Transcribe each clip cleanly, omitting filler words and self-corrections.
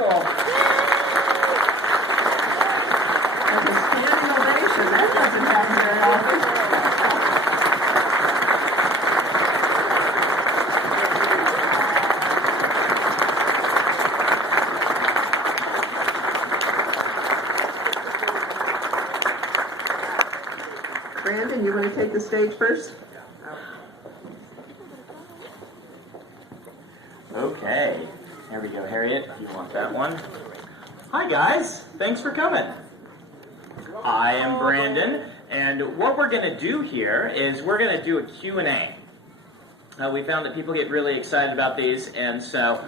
uncle. That's a standing ovation. That doesn't happen very often. Brandon, you want to take the stage first? Okay, here we go, Harriet, if you want that one. Hi guys, thanks for coming. I am Brandon, and what we're going to do here is we're going to do a Q&A. We found that people get really excited about these, and so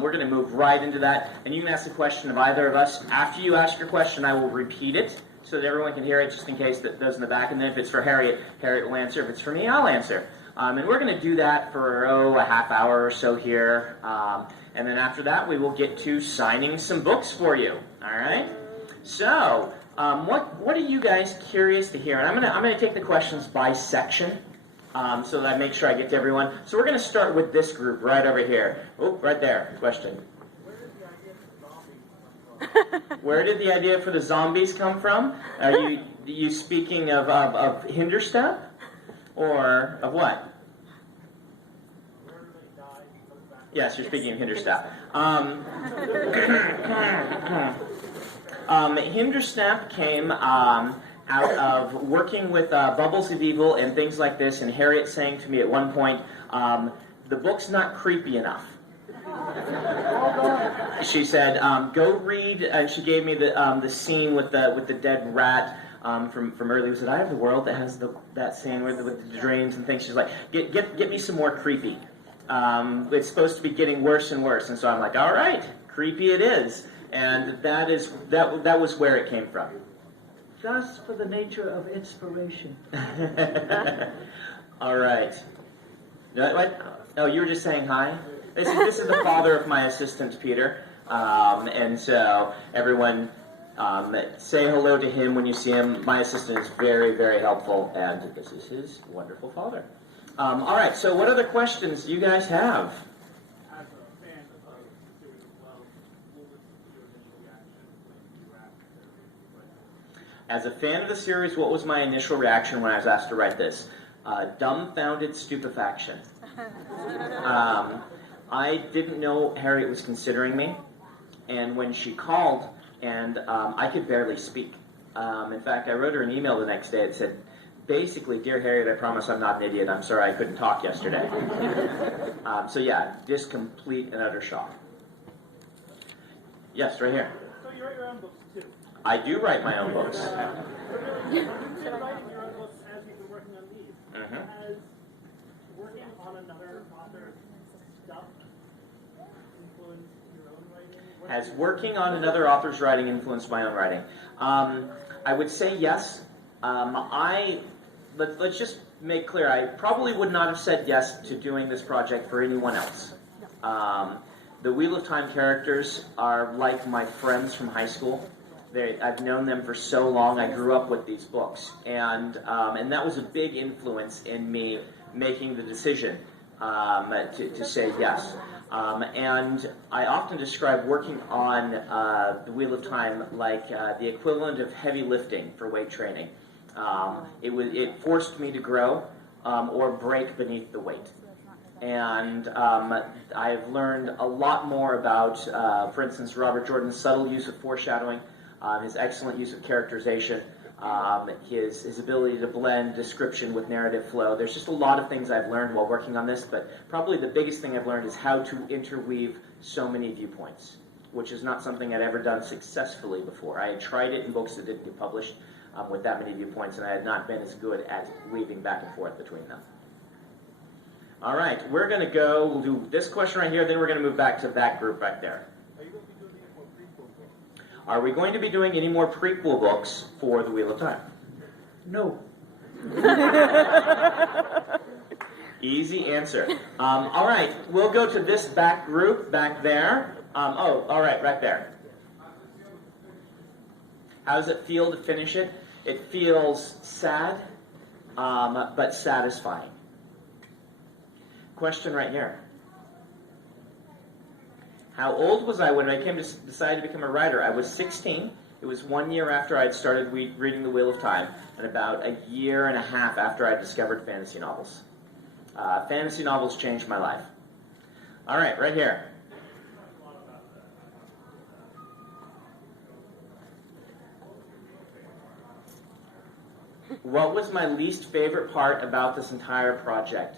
we're going to move right into that. And you can ask the question of either of us. After you ask your question, I will repeat it so that everyone can hear it, just in case that those in the back. And then if it's for Harriet, Harriet will answer. If it's for me, I'll answer. And we're going to do that for, a half hour or so here. And then after that, we will get to signing some books for you. All right? So, what are you guys curious to hear? And I'm going to take the questions by section so that I make sure I get to everyone. So we're going to start with this group right over here. Oh, right there. Question. Where did the idea for the zombies come from? Are you speaking of Hinderstep? Or of what? Yes, you're speaking of Hinderstep. Hinderstep came out of working with Bubbles of Evil and things like this, and Harriet saying to me at one point, the book's not creepy enough. She said, go read, and she gave me the scene with the dead rat from earlier. Was it Eye of the World that has that scene with the dreams and things? She's like, get me some more creepy. It's supposed to be getting worse and worse, and so I'm like, all right, creepy it is, and that was where it came from. Just for the nature of inspiration. All right. What? Oh, you were just saying hi? This is the father of my assistant, Peter, and so everyone say hello to him when you see him. My assistant is very, very helpful, and this is his wonderful father. All right, so what other questions do you guys have? As a fan of the series, what was my initial reaction when I was asked to write this? Dumbfounded stupefaction. I didn't know Harriet was considering me, and when she called, and I could barely speak. In fact, I wrote her an email the next day that said, basically, dear Harriet, I promise I'm not an idiot. I'm sorry I couldn't talk yesterday. So yeah, just complete and utter shock. Yes, right here. So you write your own books too? I do write my own books. You've been writing your own books as you've been working on these. Has working on another author's stuff influenced your own writing? Has working on another author's writing influenced my own writing? I would say yes. Let's just make clear, I probably would not have said yes to doing this project for anyone else. The Wheel of Time characters are like my friends from high school. I've known them for so long. I grew up with these books, and that was a big influence in me making the decision to say yes. And I often describe working on the Wheel of Time like the equivalent of heavy lifting for weight training. It forced me to grow or break beneath the weight. And I've learned a lot more about, for instance, Robert Jordan's subtle use of foreshadowing, his excellent use of characterization, his ability to blend description with narrative flow. There's just a lot of things I've learned while working on this, but probably the biggest thing I've learned is how to interweave so many viewpoints, which is not something I'd ever done successfully before. I had tried it in books that didn't get published with that many viewpoints, and I had not been as good at weaving back and forth between them. All right, we'll do this question right here, then we're going to move back to that group back there. Are we going to be doing any more prequel books for The Wheel of Time? No. Easy answer. All right, we'll go to this back group back there. All right, right there. How does it feel to finish it? It feels sad, but satisfying. Question right here. How old was I when I came to decide to become a writer? I was 16. It was 1 year after I'd started reading The Wheel of Time, and about a year and a half after I discovered fantasy novels. Fantasy novels changed my life. All right, right here. What was my least favorite part about this entire project?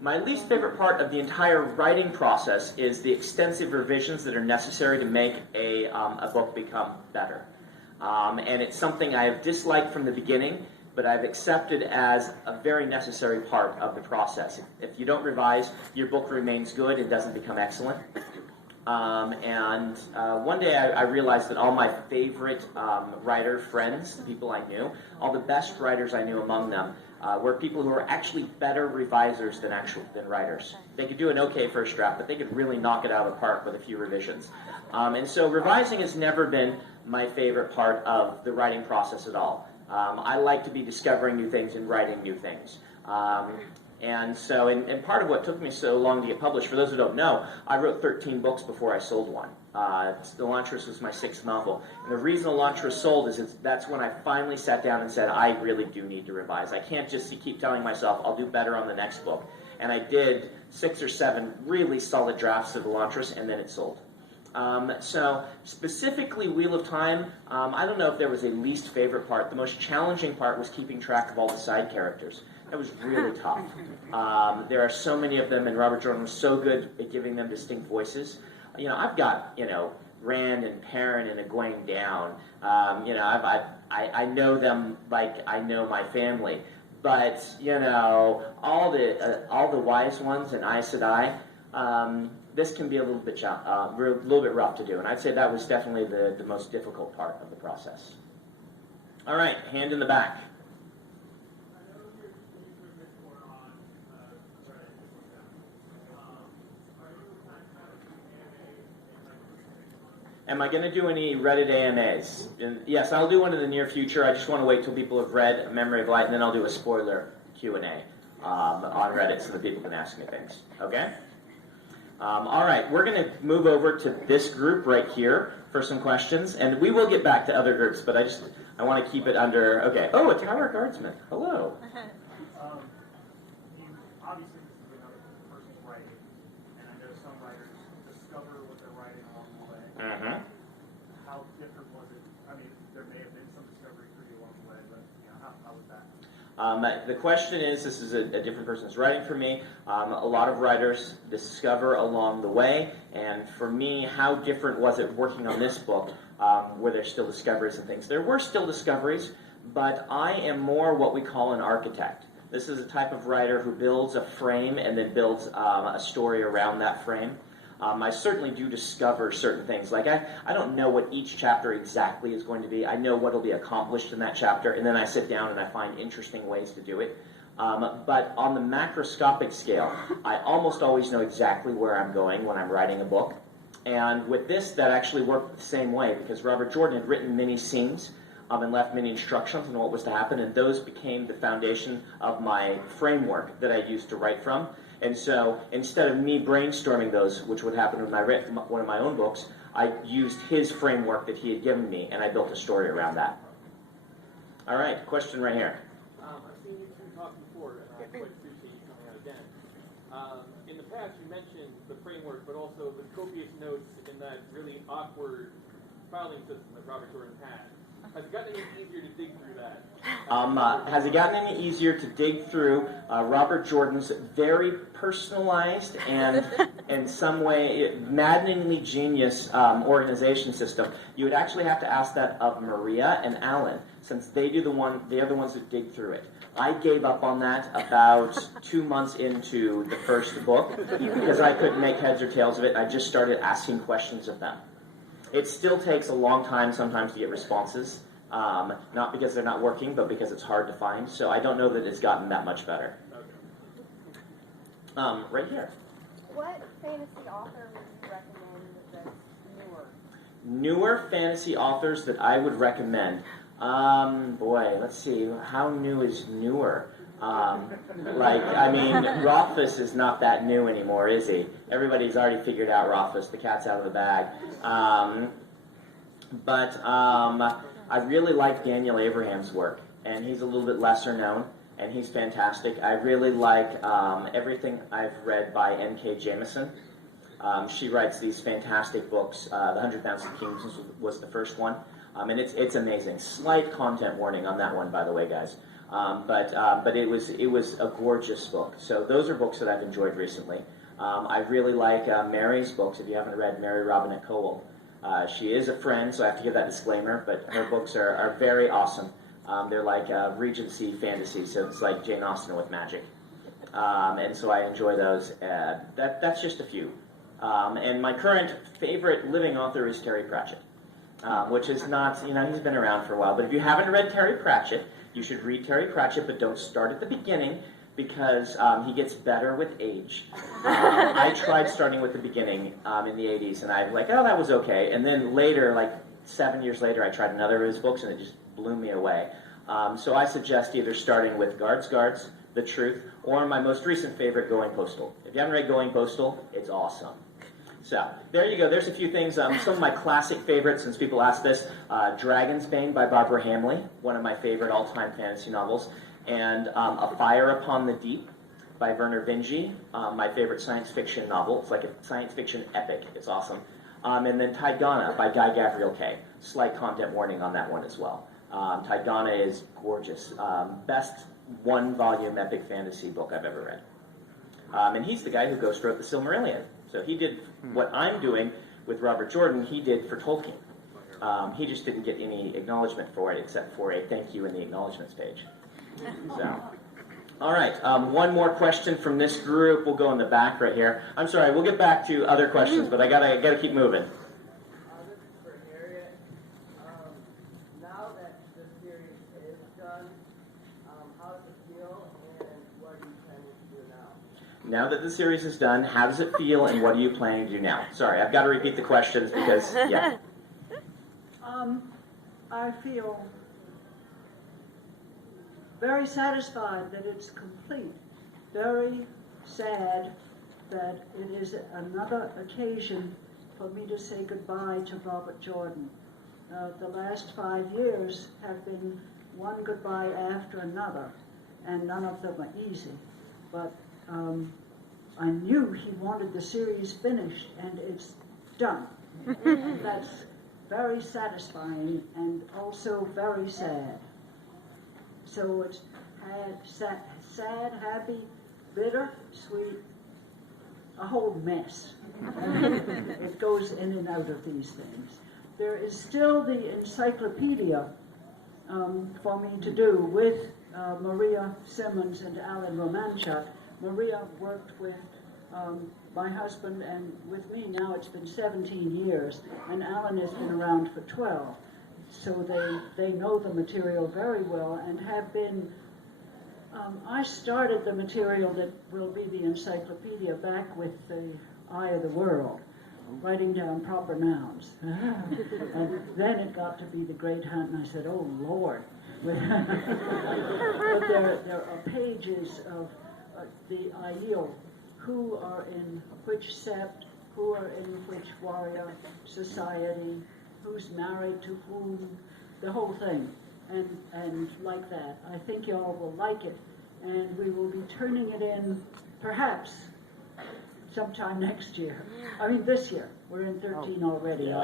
My least favorite part of the entire writing process is the extensive revisions that are necessary to make a book become better. And it's something I have disliked from the beginning, but I've accepted as a very necessary part of the process. If you don't revise, your book remains good and doesn't become excellent. One day I realized that all my favorite writer friends, the people I knew, all the best writers I knew among them, were people who were actually better revisers than writers. They could do an okay first draft, but they could really knock it out of the park with a few revisions. And so revising has never been my favorite part of the writing process at all. I like to be discovering new things and writing new things. And part of what took me so long to get published, for those who don't know, I wrote 13 books before I sold one. Elantris was my 6th novel. And the reason Elantris sold is that's when I finally sat down and said, I really do need to revise. I can't just keep telling myself, I'll do better on the next book. And I did 6 or 7 really solid drafts of Elantris, and then it sold. So specifically Wheel of Time, I don't know if there was a least favorite part. The most challenging part was keeping track of all the side characters. That was really tough. There are so many of them, and Robert Jordan was so good at giving them distinct voices. I've got, Rand and Perrin and Egwene down. I know them like I know my family. But, all the wise ones and Aes Sedai, this can be a little bit rough to do. And I'd say that was definitely the most difficult part of the process. All right, hand in the back. Am I going to do any Reddit AMAs? And yes, I'll do one in the near future. I just want to wait till people have read Memory of Light, and then I'll do a spoiler Q&A on Reddit so that people can ask me things. Okay? All right, we're going to move over to this group right here for some questions, and we will get back to other groups, but I want to keep it under, okay. Oh, a Tower Guardsman. Hello. Obviously, this is another person's writing, and I know some writers discover what they're writing along the way. Uh-huh. How different was it? I mean, there may have been some discovery for you along the way, but how was that? The question is, this is a different person's writing for me. A lot of writers discover along the way, and for me, how different was it working on this book? Were there still discoveries and things? There were still discoveries, but I am more what we call an architect. This is a type of writer who builds a frame and then builds a story around that frame. I certainly do discover certain things. Like, I don't know what each chapter exactly is going to be. I know what will be accomplished in that chapter, and then I sit down and I find interesting ways to do it. But on the macroscopic scale, I almost always know exactly where I'm going when I'm writing a book. And with this, that actually worked the same way, because Robert Jordan had written many scenes and left many instructions on what was to happen, and those became the foundation of my framework that I used to write from. And so instead of me brainstorming those, which would happen when I read one of my own books, I used his framework that he had given me, and I built a story around that. All right, question right here. I've seen you two talk before, and I quite appreciate you coming out again. In the past, you mentioned the framework, but also the copious notes in that really awkward filing system that Robert Jordan had. Has it gotten any easier to dig through that? Has it gotten any easier to dig through Robert Jordan's very personalized and in some way maddeningly genius organization system? You would actually have to ask that of Maria and Alan, since they are the ones that dig through it. I gave up on that about 2 months into the first book because I couldn't make heads or tails of it. I just started asking questions of them. It still takes a long time sometimes to get responses, not because they're not working, but because it's hard to find. So I don't know that it's gotten that much better. Right here. What fantasy author would you recommend that's newer? Newer fantasy authors that I would recommend. Boy, let's see. How new is newer? Rothfuss is not that new anymore, is he? everybody's already figured out Rothfuss. The cat's out of the bag. I really like Daniel Abraham's work, and he's a little bit lesser known, and he's fantastic. I really like everything I've read by N.K. Jemisin. She writes these fantastic books. The 100,000 Kingdoms was the first one, and it's amazing. Slight content warning on that one, by the way, guys. But it was a gorgeous book. So those are books that I've enjoyed recently. I really like Mary's books. If you haven't read Mary Robinette Kowal, she is a friend, so I have to give that disclaimer. But her books are very awesome. They're like Regency fantasy, so it's like Jane Austen with magic. And so I enjoy those. That's just a few. And my current favorite living author is Terry Pratchett, which is not, he's been around for a while. But if you haven't read Terry Pratchett, you should read Terry Pratchett, but don't start at the beginning because he gets better with age. I tried starting with the beginning in the 80s, and I'm like, oh, that was okay. And then later, like 7 years later, I tried another of his books, and it just blew me away. So I suggest either starting with Guards, The Truth, or my most recent favorite, Going Postal. If you haven't read Going Postal, it's awesome. So, there you go. There's a few things. Some of my classic favorites, since people ask this, Dragonsbane by Barbara Hamley, one of my favorite all-time fantasy novels, and A Fire Upon the Deep by Werner Vinge, my favorite science fiction novel. It's like a science fiction epic. It's awesome. And then Taigana by Guy Gavriel Kay. Slight content warning on that one as well. Taigana is gorgeous. Best one-volume epic fantasy book I've ever read. And he's the guy who ghost wrote the Silmarillion. So he did what I'm doing with Robert Jordan, he did for Tolkien. He just didn't get any acknowledgement for it except for a thank you in the acknowledgements page. So, all right, one more question from this group. We'll go in the back right here. I'm sorry, we'll get back to other questions, but I gotta keep moving. This is for Harriett. Now that the series is done, how does it feel, and what are you planning to do now? Now that the series is done, how does it feel, and what are you planning to do now? Sorry, I've got to repeat the questions because, yeah. I feel very satisfied that it's complete. Very sad that it is another occasion for me to say goodbye to Robert Jordan. The last 5 years have been one goodbye after another, and none of them are easy. But I knew he wanted the series finished, and it's done. That's very satisfying and also very sad. So it's sad, happy, bitter, sweet, a whole mess. It goes in and out of these things. There is still the encyclopedia for me to do with Maria Simmons and Alan Romanchuk. Maria worked with my husband and with me. Now it's been 17 years, and Alan has been around for 12. So they know the material very well and have been. I started the material that will be the encyclopedia back with the Eye of the World, writing down proper nouns. And then it got to be the Great Hunt, and I said, oh, Lord. But there are pages of the Aiel, who are in which sept, who are in which warrior society, who's married to whom, the whole thing, and like that. I think y'all will like it, and we will be turning it in, perhaps, sometime next year. I mean, this year. We're in 13 already.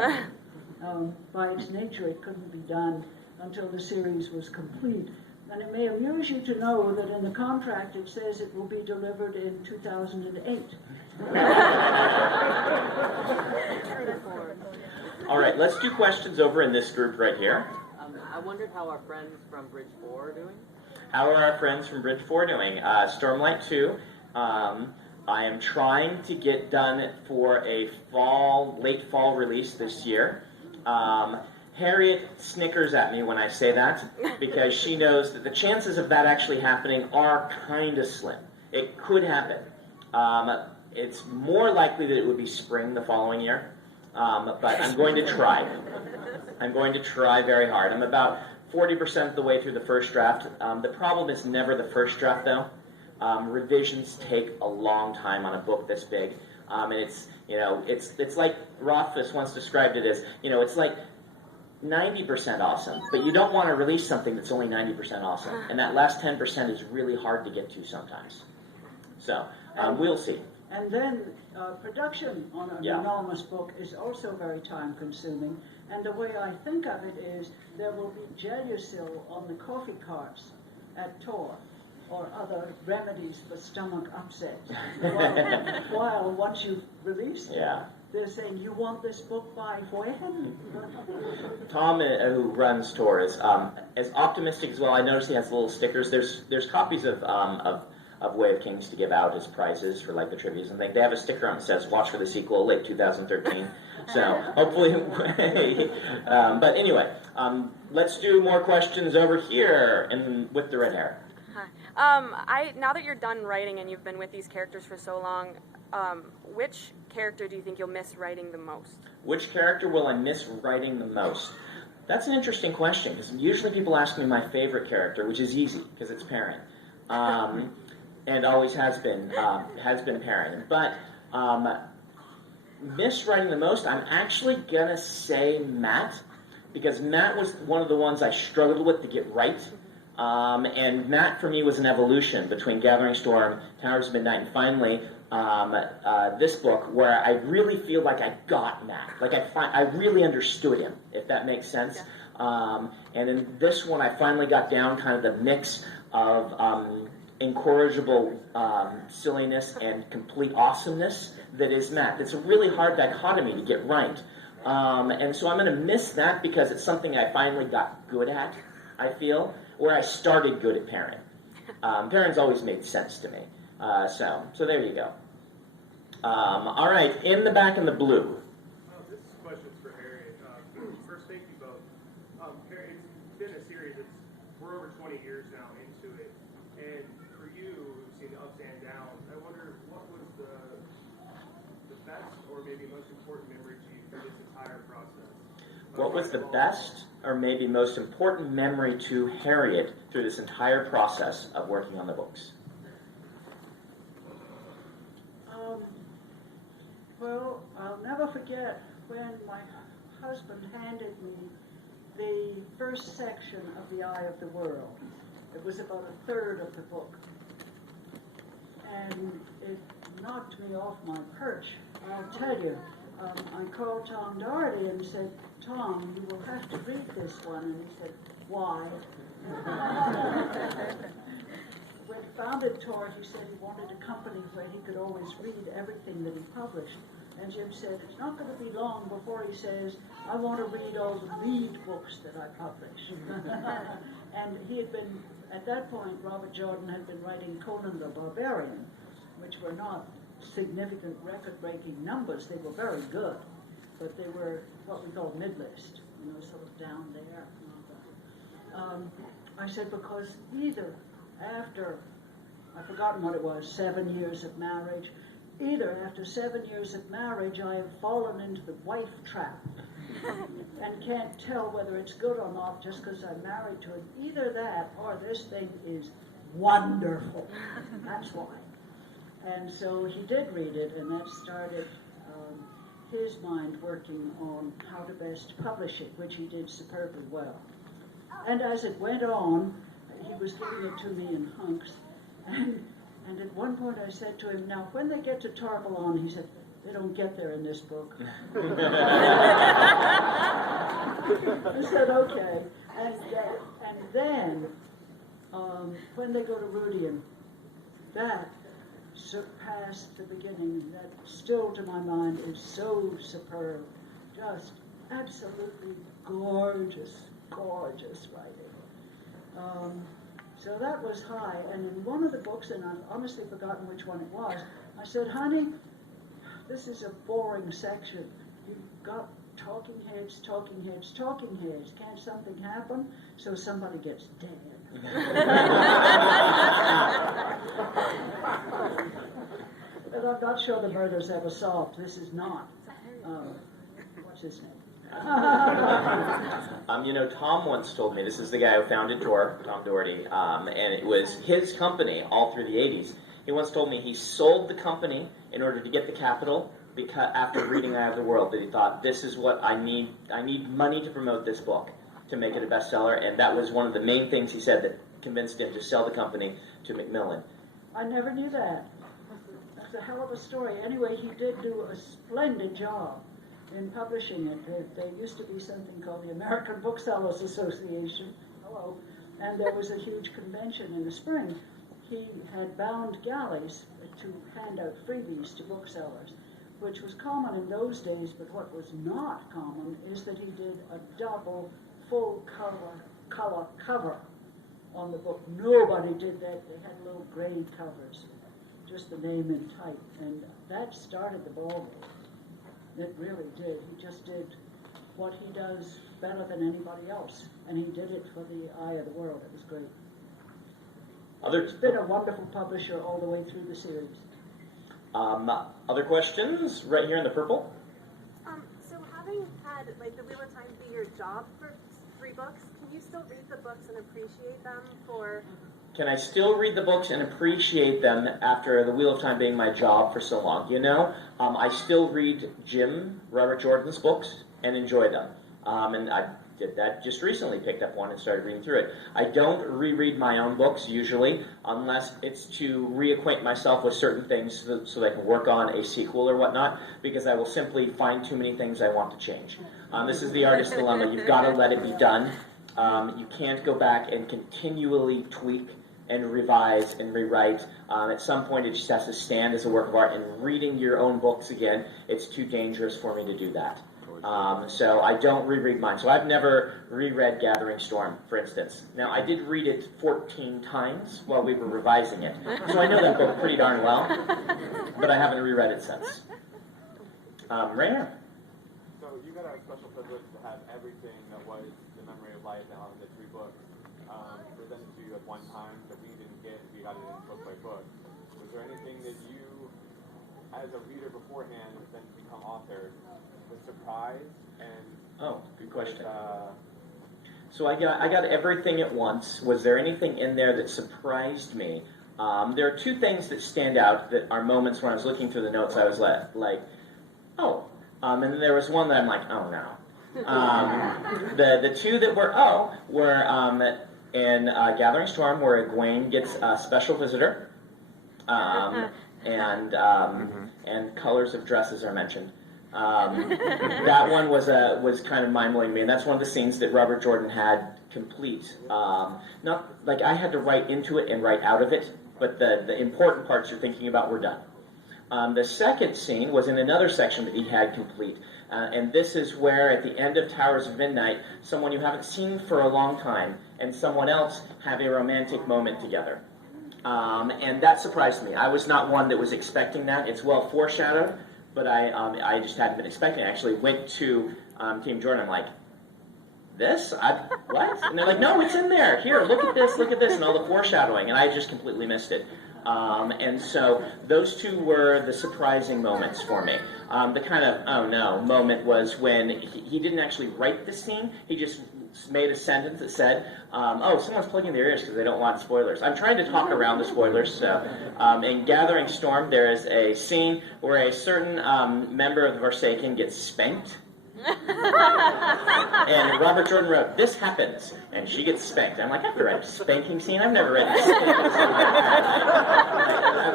By its nature, it couldn't be done until the series was complete. And it may amuse you to know that in the contract it says it will be delivered in 2008. All right, let's do questions over in this group right here. I wondered how our friends from Bridge 4 are doing. How are our friends from Bridge 4 doing? Stormlight 2, I am trying to get done for a late fall release this year. Harriett snickers at me when I say that because she knows that the chances of that actually happening are kind of slim. It could happen. It's more likely that it would be spring the following year, but I'm going to try. I'm going to try very hard. I'm about 40% of the way through the first draft. The problem is never the first draft, though. Revisions take a long time on a book this big. And it's like Rothfuss once described it as, it's like 90% awesome, but you don't want to release something that's only 90% awesome, and that last 10% is really hard to get to sometimes. So we'll see. And then production on an enormous book is also very time consuming, and the way I think of it is there will be Gellusil on the coffee carts at Tor, or other remedies for stomach upset. While once you've released it, they're saying, you want this book by when? Tom, who runs Tor, is as optimistic as well. I noticed he has little stickers. There's copies of Way of Kings to give out as prizes for like the trivias and things. They have a sticker on it that says, watch for the sequel, late 2013. So hopefully, but anyway, let's do more questions over here and with the red hair. Hi. Now that you're done writing and you've been with these characters for so long, which character do you think you'll miss writing the most? Which character will I miss writing the most? That's an interesting question, because usually people ask me my favorite character, which is easy, because it's Perrin. And always has been Perrin. But miss writing the most, I'm actually going to say Matt, because Matt was one of the ones I struggled with to get right. And Matt, for me, was an evolution between Gathering Storm, Towers of Midnight, and finally this book, where I really feel like I got Matt. Like I really understood him, if that makes sense. Yeah. And in this one, I finally got down kind of the mix of incorrigible silliness and complete awesomeness that is Matt. It's a really hard dichotomy to get right. And so I'm going to miss that because it's something I finally got good at, I feel, where I started good at Perrin. Perrin's always made sense to me. So there you go. All right, in the back in the blue. This question's for Harriett. First, thank you both. Harriett, it's been a series we're over 20 years now into it, and for you, who've seen the ups and downs, I wonder what was the best or maybe most important memory to you through this entire process? What was the best or maybe most important memory to Harriett through this entire process of working on the books? Well, I'll never forget when my husband handed me the first section of The Eye of the World. It was about a third of the book. And it knocked me off my perch, I'll tell you. I called Tom Doherty and said, Tom, you will have to read this one. And he said, why? When founded Tor, he said he wanted a company where he could always read everything that he published. And Jim said, it's not going to be long before he says, I want to read all the lead books that I publish. And he had been, at that point, Robert Jordan had been writing Conan the Barbarian, which were not significant record-breaking numbers. They were very good, but they were what we call mid-list, sort of down there. I said, because either after, I've forgotten what it was, 7 years of marriage, either after 7 years of marriage I have fallen into the wife trap and can't tell whether it's good or not just because I'm married to it. Either that or this thing is wonderful. That's why. And so he did read it, and that started his mind working on how to best publish it, which he did superbly well. And as it went on, he was giving it to me in hunks, and at one point I said to him, now when they get to Tarvalon, he said, they don't get there in this book. I said, okay. And then, when they go to Rudian, that surpassed the beginning. That still, to my mind, is so superb. Just absolutely gorgeous, gorgeous writing. So that was high. And in one of the books, and I've honestly forgotten which one it was, I said, honey, this is a boring section. You've got talking heads, talking heads, talking heads. Can't something happen? So somebody gets dead. But I'm not sure the murder's ever solved. This is not. What's his name? Tom once told me, this is the guy who founded Tor, Tom Doherty, and it was his company all through the 80s. He once told me he sold the company in order to get the capital. Because after reading Eye of the World, that he thought, this is what I need. I need money to promote this book to make it a bestseller, and that was one of the main things he said that convinced him to sell the company to Macmillan. I never knew that. That's a hell of a story. Anyway, he did do a splendid job in publishing it. There used to be something called the American Booksellers Association. Hello. And there was a huge convention in the spring. He had bound galleys to hand out freebies to booksellers, which was common in those days, but what was not common is that he did a double, full color cover on the book. Nobody did that. They had little gray covers, just the name in type, and that started the ball game. It really did. He just did what he does better than anybody else, and he did it for the Eye of the World. It was great. He's been a wonderful publisher all the way through the series. Other questions? Right here in the purple. So having had like the Wheel of Time be your job for 3 books, can you still read the books and appreciate them for? Can I still read the books and appreciate them after the Wheel of Time being my job for so long? You know, I still read Robert Jordan's books, and enjoy them. And I did that just recently, picked up one and started reading through it. I don't reread my own books usually, unless it's to reacquaint myself with certain things so that I can work on a sequel or whatnot, because I will simply find too many things I want to change. This is the artist's dilemma. You've got to let it be done. You can't go back and continually tweak and revise and rewrite. At some point it just has to stand as a work of art, and reading your own books again, it's too dangerous for me to do that. So I don't reread mine. So I've never reread Gathering Storm, for instance. Now, I did read it 14 times while we were revising it, so I know that book pretty darn well, but I haven't reread it since. Rainer? So you got a special privilege to have everything that was the memory of life now in the 3 books presented to you at one time that we didn't get. We got it in book by book. Was there anything that you, as a reader beforehand, then to become author, was surprised? And oh, good question. So I got everything at once. Was there anything in there that surprised me? There are 2 things that stand out that are moments when I was looking through the notes I was like, oh. And then there was one that I'm like, oh no. The 2 that were in Gathering Storm, where Egwene gets a special visitor, and colors of dresses are mentioned. That one was kind of mind-blowing to me, and that's one of the scenes that Robert Jordan had complete. Not like I had to write into it and write out of it, but the important parts you're thinking about were done. The second scene was in another section that he had complete, and this is where at the end of Towers of Midnight, someone you haven't seen for a long time and someone else have a romantic moment together. And that surprised me. I was not one that was expecting that. It's well foreshadowed, but I just hadn't been expecting it. I actually went to Team Jordan. I'm like, this? What? And they're like, no, it's in there. Here, look at this, and all the foreshadowing. And I just completely missed it. And so those 2 were the surprising moments for me. The kind of, oh no, moment was when he didn't actually write the scene. He just made a sentence that said, oh, someone's plugging their ears because they don't want spoilers. I'm trying to talk around the spoilers. So in Gathering Storm, there is a scene where a certain member of the Forsaken gets spanked. And Robert Jordan wrote, this happens, and she gets spanked. I'm like, I have to write a spanking scene? I've never read a spanking scene.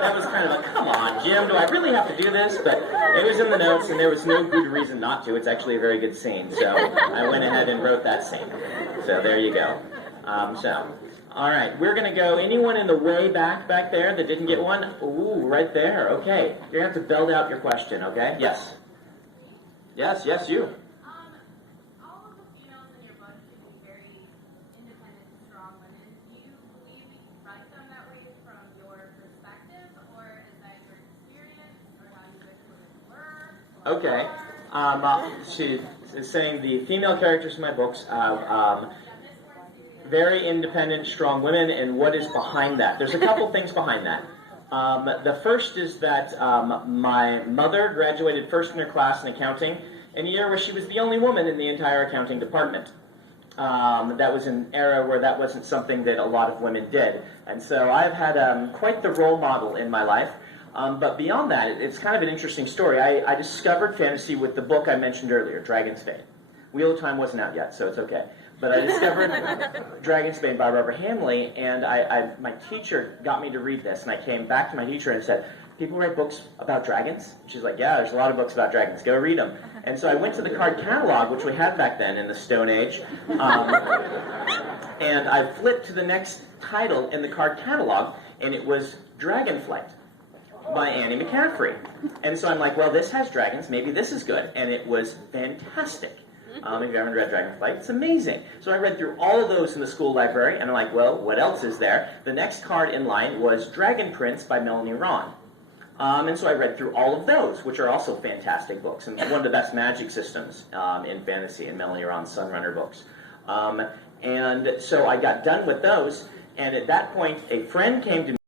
That was kind of like, come on, Jim, do I really have to do this? But it was in the notes, and there was no good reason not to. It's actually a very good scene, so I went ahead and wrote that scene. So there you go. All right, we're going to go, anyone in the way back there that didn't get one? Ooh, right there, okay. You're going to have to belt out your question, okay? Yes. Yes, you. All of the females in your book can be very independent and strong women. Do you believe you can write them that way from your perspective, or is that your experience, or how you wish women were? Okay. She's saying the female characters in my books very independent, strong women, and what is behind that? There's a couple things behind that. The first is that my mother graduated first in her class in accounting in a year where she was the only woman in the entire accounting department. That was an era where that wasn't something that a lot of women did. And so I've had quite the role model in my life. But beyond that, it's kind of an interesting story. I discovered fantasy with the book I mentioned earlier, Dragon's Fate. Wheel of Time wasn't out yet, so it's okay. But I discovered Dragon's Fate by Barbara Hamley, and my teacher got me to read this, and I came back to my teacher and said, people write books about dragons? She's like, yeah, there's a lot of books about dragons. Go read them. And so I went to the card catalog, which we had back then in the Stone Age, and I flipped to the next title in the card catalog, and it was Dragonflight by Annie McCaffrey. And so I'm like, well, this has dragons. Maybe this is good. And it was fantastic. If you haven't read Dragonflight, it's amazing. So I read through all of those in the school library, and I'm like, well, what else is there? The next card in line was Dragon Prince by Melanie Ron. And so I read through all of those, which are also fantastic books, and one of the best magic systems in fantasy in Melanie Ron's Sunrunner books. And so I got done with those, and at that point, a friend came to me